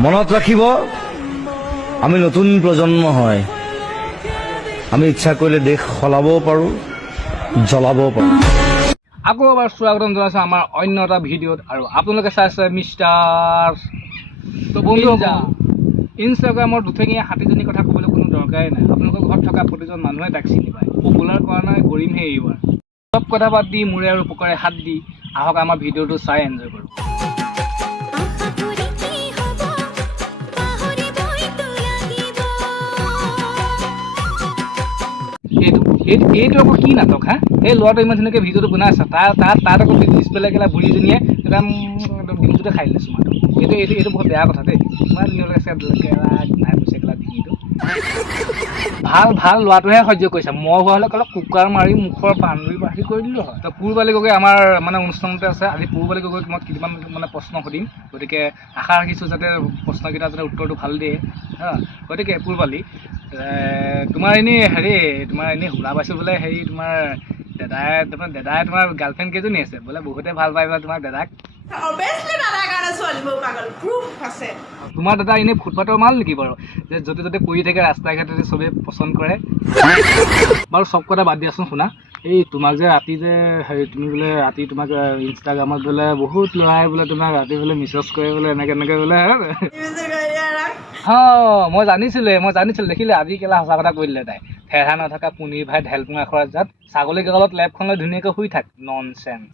মনত ৰাখিব আমি নতুন প্ৰজন্ম হয় আমি ইচ্ছা কৰিলে দেশ সলাবও পাৰো জ্বলাবও পাৰো আকৌ এবাৰ স্বাগতম জনাইছোঁ আমাৰ অন্য এটা ভিডিঅ'ত আৰু আপোনালোকে চাইছে মিষ্টাৰ তো বন্ধু ইনষ্টাগ্ৰামৰ দুঠেঙীয়া হাতীজনীৰ কথা ক'বলৈ কোনো দৰকাৰেই নাই আপোনালোকৰ ঘৰত থকা প্ৰতিজন মানুহে তাক চিনি পায় পপুলাৰ কৰা নাই কৰিমহে এইবাৰ চব কথা বাদ দি মূৰে আৰু পুকাৰে হাত দি আহক আমাৰ ভিডিঅ'টো চাই এনজয় কৰোঁ এইটো আকৌ কি নাটক হা এই ল'ৰাটো ইমান ধুনীয়াকৈ ভিডিঅ'টো বনাই আছে তাত আকৌ ডিছপ্লে গেলা বুঢ়ীজনীয়ে একদম ডিঙিটোতে খাই দিলে চুমাটো এইটো বহুত বেয়া কথা দেই ইমান ধুনীয়াকৈ আছে নাই গৈছে গেলা ডিঙিটো ভাল ল'ৰাটোহে সহ্য কৰিছে মই হোৱা হ'লে অলপ কুকাৰ মাৰি মুখৰ বান্ধি বাঢ়ি কৰি দিলোঁ হয় তো পূৰবালি গগৈ আমাৰ মানে অনুষ্ঠানতে আছে আজি পূৰবালি গগৈক মই কেইটামান মানে প্ৰশ্ন সুধিম গতিকে আশা ৰাখিছোঁ যাতে প্ৰশ্নকেইটা যাতে উত্তৰটো ভাল দিয়ে হা গতিকে পূৰবালি তোমাৰ এনেই শুনা পাইছোঁ বোলে তোমাৰ দাদাই তোমাৰ গাৰ্লফ্ৰেণ্ড কেইজনী আছে বোলে বহুতে ভাল পাই বোলে তোমাৰ দাদাক তোমাৰ দাদা এনেই ফুটপাথৰ মাল নেকি বাৰু যে য'তে ত'তে পৰি থাকে ৰাস্তা ঘাটে চবেই পচন্দ কৰে বাৰু চব কথা বাদ দিয়াচোন শুনা এই তোমাক যে ৰাতি যে তুমি বোলে ৰাতি তোমাক ইনষ্টাগ্ৰামত বোলে বহুত ল'ৰাই বোলে তোমাক ৰাতি বোলে মেছেজ কৰে বোলে এনেকৈ বোলে মই জানিছিলোঁ দেখিলে আজি কেলা সঁচা কথা কৈ দিলে তাই ফেৰা নথকা পুনিৰ ভাই ঢেলপুঙা খোৱাৰ জাত ছাগলী গলত লেপখন লৈ ধুনীয়াকৈ শুই থাক ননচেন্স